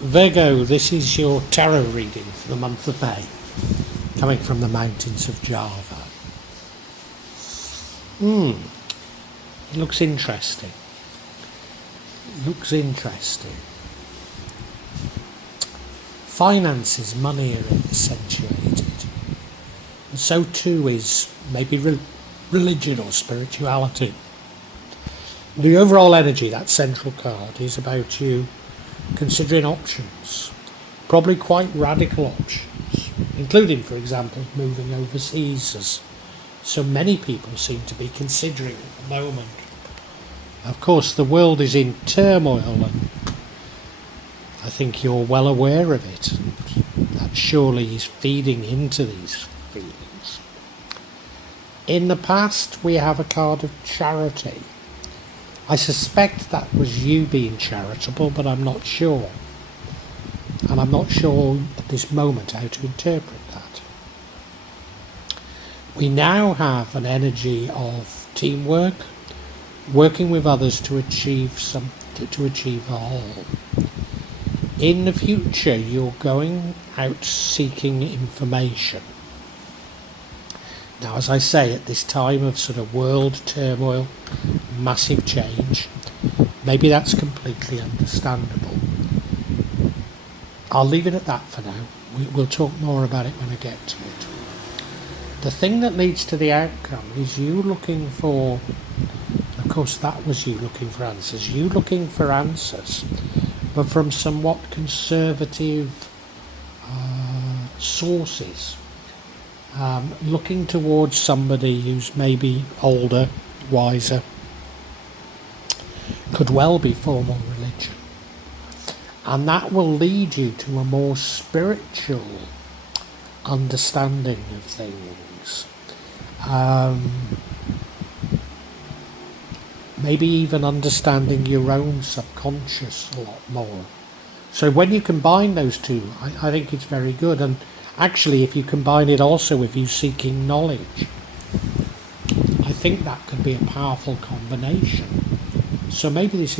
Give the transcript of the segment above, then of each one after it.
Virgo, this is your tarot reading for the month of May, coming from the mountains of Java. It looks interesting. Finances, money are accentuated. And so too is maybe religion or spirituality. The overall energy, that central card, is about you considering options, probably quite radical options, including, for example, moving overseas, as so many people seem to be considering at the moment. Of course, the world is in turmoil, and I think you're well aware of it, and that surely is feeding into these feelings. In the past, we have a card of charity. I suspect that was you being charitable, but I'm not sure. And I'm not sure at this moment how to interpret that. We now have an energy of teamwork, working with others to achieve a whole. In the future, you're going out seeking information. Now, as I say, at this time of sort of world turmoil, massive change, maybe that's completely understandable. I'll leave it at that for now. We'll talk more about it when I get to it. The thing that leads to the outcome is you looking for, of course that was you looking for answers, but from somewhat conservative sources. Looking towards somebody who's maybe older, wiser, could well be formal religion. And that will lead you to a more spiritual understanding of things. Maybe even understanding your own subconscious a lot more. So when you combine those two, I think it's very good. And actually, if you combine it also with you seeking knowledge, I think that could be a powerful combination. So maybe this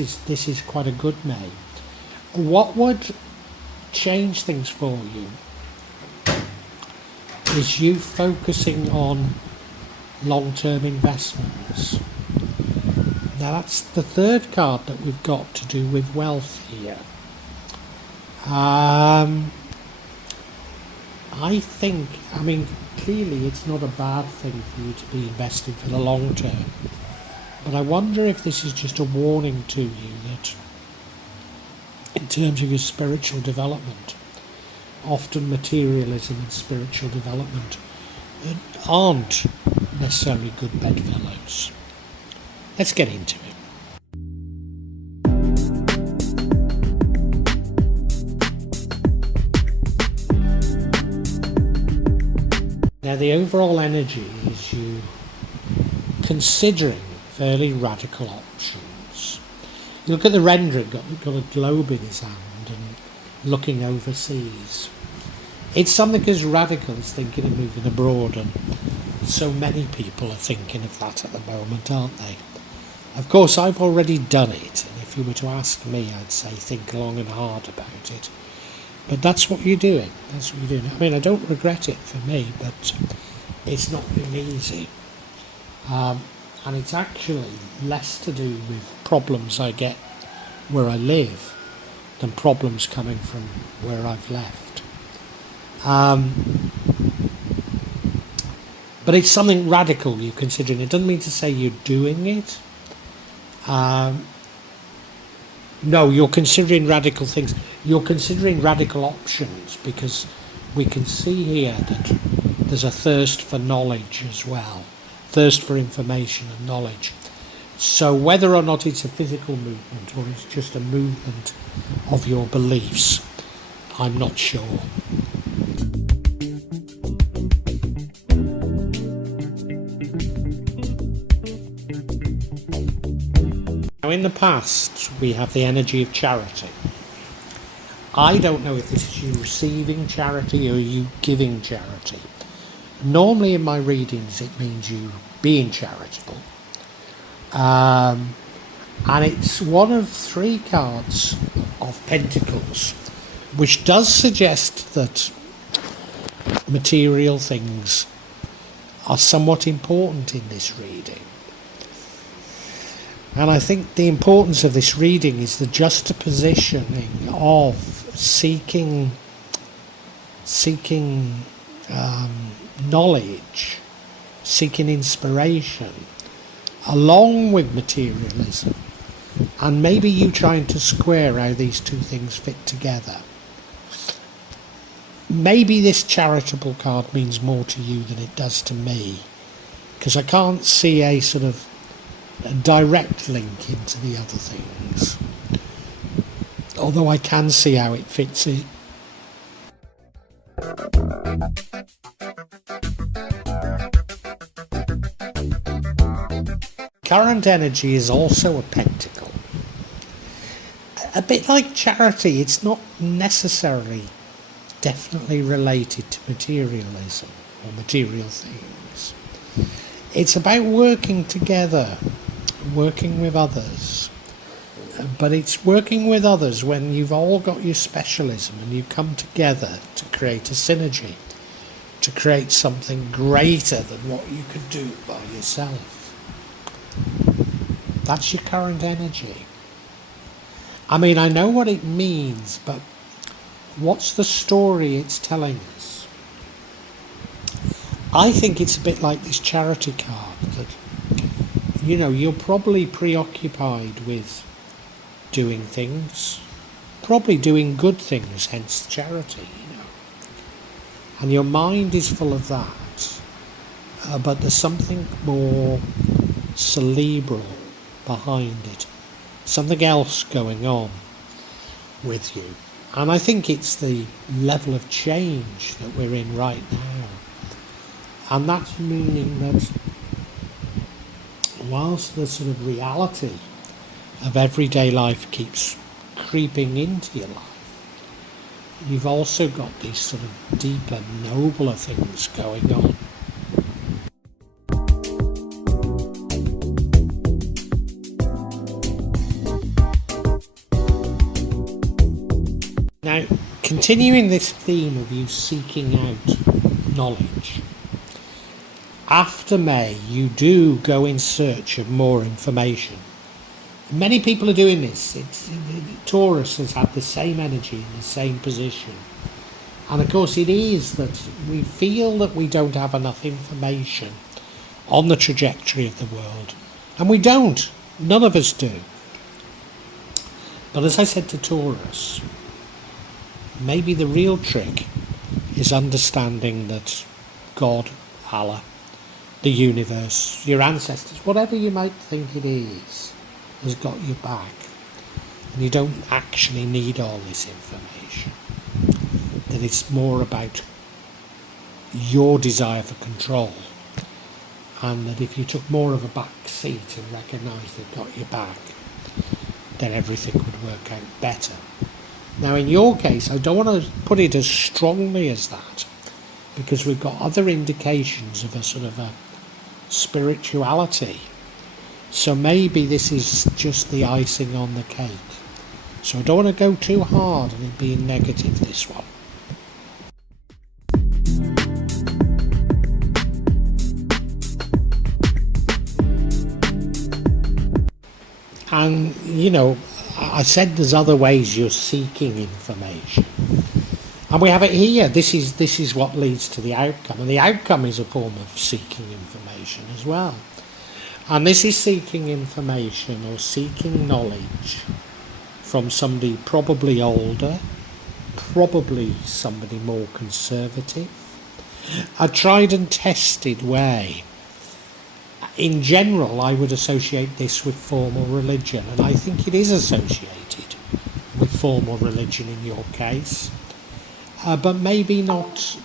is quite a good May. What would change things for you is you focusing on long-term investments. Now that's the third card that we've got to do with wealth here. Clearly it's not a bad thing for you to be invested for the long term, but I wonder if this is just a warning to you that in terms of your spiritual development, often materialism and spiritual development aren't necessarily good bedfellows. Let's get into it. Now the overall energy is you considering fairly radical options. You look at the rendering, got a globe in his hand and looking overseas. It's something as radical as thinking of moving abroad, and so many people are thinking of that at the moment, aren't they? Of course, I've already done it, and if you were to ask me, I'd say think long and hard about it. But that's what you're doing. I don't regret it for me, but it's not been easy. And it's actually less to do with problems I get where I live than problems coming from where I've left. But it's something radical you're considering. It doesn't mean to say you're doing it. No, you're considering radical things. You're considering radical options, because we can see here that there's a thirst for knowledge as well. Thirst for information and knowledge. So whether or not it's a physical movement or it's just a movement of your beliefs, I'm not sure. Now in the past, we have the energy of charity. I don't know if this is you receiving charity or you giving charity. Normally in my readings it means you being charitable. And it's one of three cards of Pentacles. which does suggest that material things are somewhat important in this reading. And I think the importance of this reading is the juxtapositioning of seeking knowledge, seeking inspiration, along with materialism, and maybe you trying to square how these two things fit together. Maybe this charitable card means more to you than it does to me, because I can't see a sort of a direct link into the other things, although I can see how it fits in. Current energy is also a pentacle. A bit like charity, it's not necessarily definitely related to materialism or material things. It's about working together, working with others. But it's working with others when you've all got your specialism and you come together to create a synergy, to create something greater than what you could do by yourself. That's your current energy. I mean, I know what it means, but what's the story it's telling us? I think it's a bit like this charity card that, you know, you're probably preoccupied with doing things, probably doing good things, hence charity, you know. And your mind is full of that, but there's something more cerebral behind it, something else going on with you. And I think it's the level of change that we're in right now. And that's meaning that whilst the sort of reality of everyday life keeps creeping into your life, you've also got these sort of deeper, nobler things going on. Now, continuing this theme of you seeking out knowledge, after May, you do go in search of more information. Many people are doing this. Taurus has had the same energy in the same position. And of course it is that we feel that we don't have enough information on the trajectory of the world. And we don't. None of us do. But as I said to Taurus, maybe the real trick is understanding that God, Allah, the universe, your ancestors, whatever you might think it is, has got your back. And you don't actually need all this information. That it's more about your desire for control. And that if you took more of a back seat and recognised they've got your back, then everything would work out better. Now in your case, I don't want to put it as strongly as that, because we've got other indications of a sort of a spirituality. So maybe this is just the icing on the cake. So I don't want to go too hard on it being negative, this one. And, you know, I said there's other ways you're seeking information. And we have it here. This is what leads to the outcome. And the outcome is a form of seeking information as well. And this is seeking information or seeking knowledge from somebody probably older, probably somebody more conservative. A tried and tested way. In general, I would associate this with formal religion, and I think it is associated with formal religion in your case. But maybe not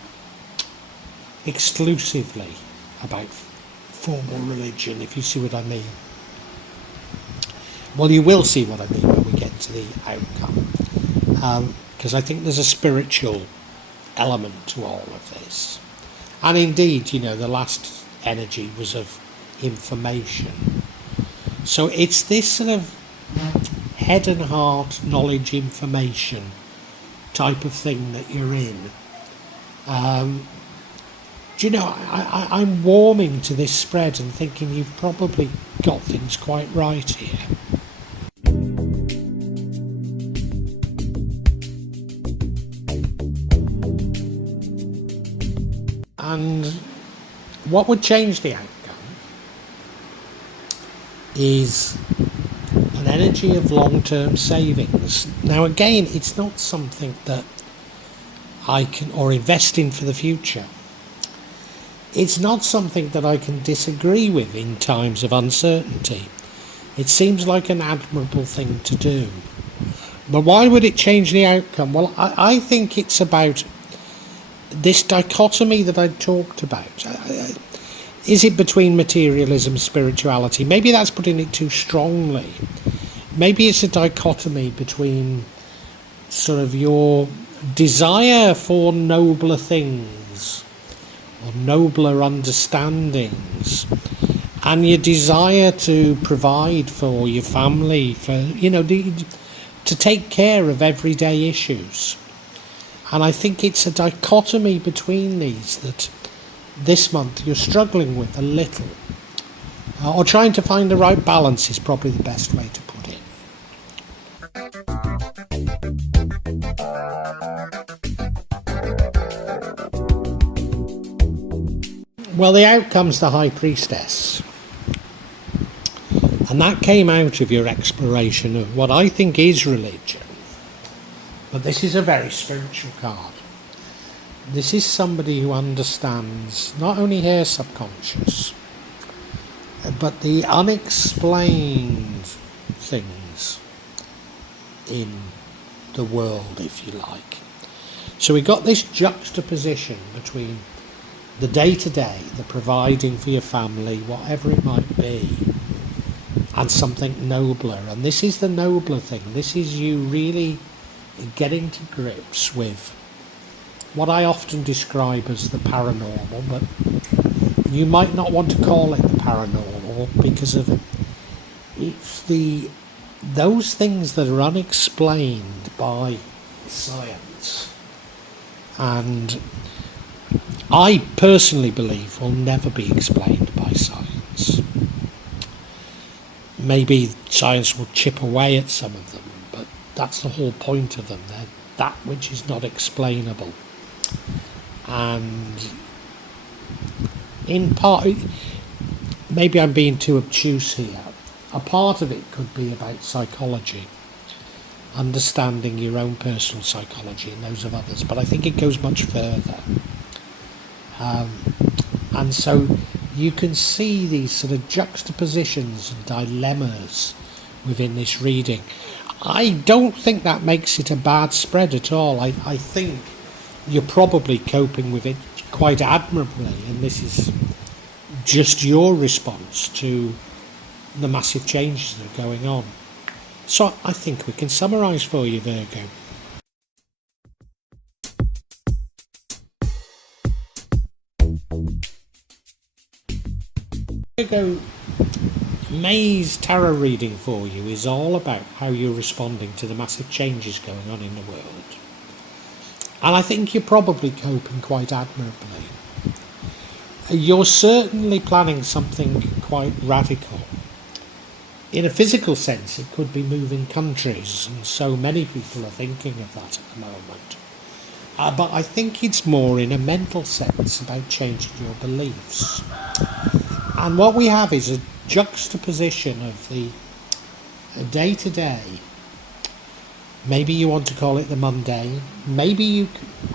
exclusively about formal religion, if you see what I mean. Well, you will see what I mean when we get to the outcome, because I think there's a spiritual element to all of this. And indeed, you know, the last energy was of information. So it's this sort of head and heart knowledge information type of thing that you're in. Do you know, I'm warming to this spread and thinking you've probably got things quite right here. And what would change the outcome is an energy of long-term savings. Now again, it's not something that I can, or invest in for the future. It's not something that I can disagree with in times of uncertainty. It seems like an admirable thing to do. But why would it change the outcome? Well, I think it's about this dichotomy that I talked about. Is it between materialism and spirituality? Maybe that's putting it too strongly. Maybe it's a dichotomy between sort of your desire for nobler things or nobler understandings and your desire to provide for your family, for, you know, to take care of everyday issues. And I think it's a dichotomy between these that this month you're struggling with a little. Or trying to find the right balance is probably the best way to put it. Well, the outcome's the High Priestess. And that came out of your exploration of what I think is religion. But this is a very spiritual card. This is somebody who understands not only her subconscious, but the unexplained things in the world, if you like. So we got this juxtaposition between the day-to-day, the providing for your family, whatever it might be, and something nobler. And this is the nobler thing. This is you really getting to grips with what I often describe as the paranormal, but you might not want to call it the paranormal because of it's those things that are unexplained by science, and I personally believe will never be explained by science. Maybe science will chip away at some of them, but that's the whole point of them. They're that which is not explainable. And in part, maybe I'm being too obtuse here, a part of it could be about psychology, understanding your own personal psychology and those of others, but I think it goes much further. And so you can see these sort of juxtapositions and dilemmas within this reading. I don't think that makes it a bad spread at all. I think you're probably coping with it quite admirably, and this is just your response to the massive changes that are going on. So I think we can summarise for you, Virgo. Virgo May's tarot reading for you is all about how you're responding to the massive changes going on in the world. And I think you're probably coping quite admirably. You're certainly planning something quite radical. In a physical sense, it could be moving countries, and so many people are thinking of that at the moment. But I think it's more in a mental sense about changing your beliefs. And what we have is a juxtaposition of the day-to-day. Maybe you want to call it the mundane, maybe you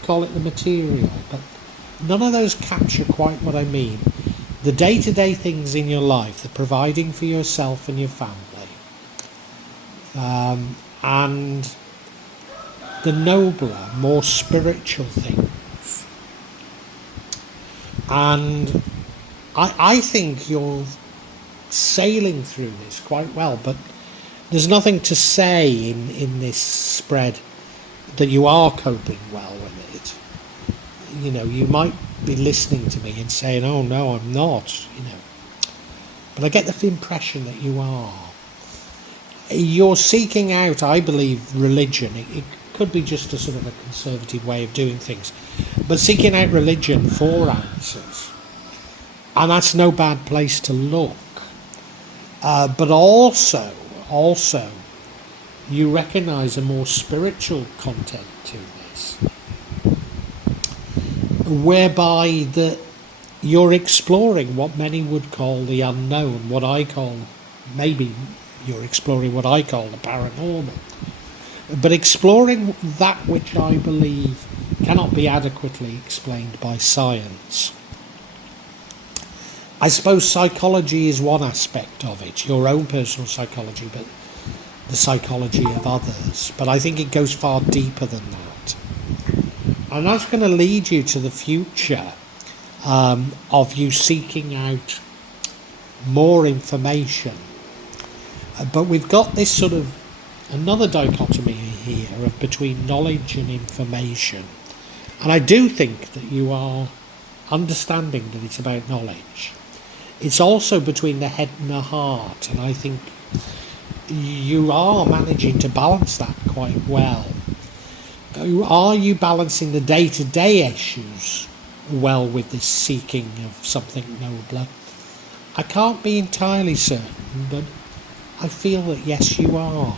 call it the material, but none of those capture quite what I mean. The day-to-day things in your life, the providing for yourself and your family, and the nobler, more spiritual things. And I think you're sailing through this quite well, but there's nothing to say in this spread that you are coping well with it. You know, you might be listening to me and saying, oh no, I'm not, you know. But I get the impression that you are. You're seeking out, I believe, religion. It could be just a sort of a conservative way of doing things. But seeking out religion for answers, and that's no bad place to look. But also, you recognise a more spiritual content to this, whereby you're exploring what many would call the unknown, what I call, maybe you're exploring what I call the paranormal, but exploring that which I believe cannot be adequately explained by science. I suppose psychology is one aspect of it, your own personal psychology, but the psychology of others. But I think it goes far deeper than that. And that's going to lead you to the future of you seeking out more information. But we've got this sort of another dichotomy here of between knowledge and information. And I do think that you are understanding that it's about knowledge. It's also between the head and the heart, and I think you are managing to balance that quite well. Are you balancing the day-to-day issues well with this seeking of something nobler? I can't be entirely certain, but I feel that yes, you are.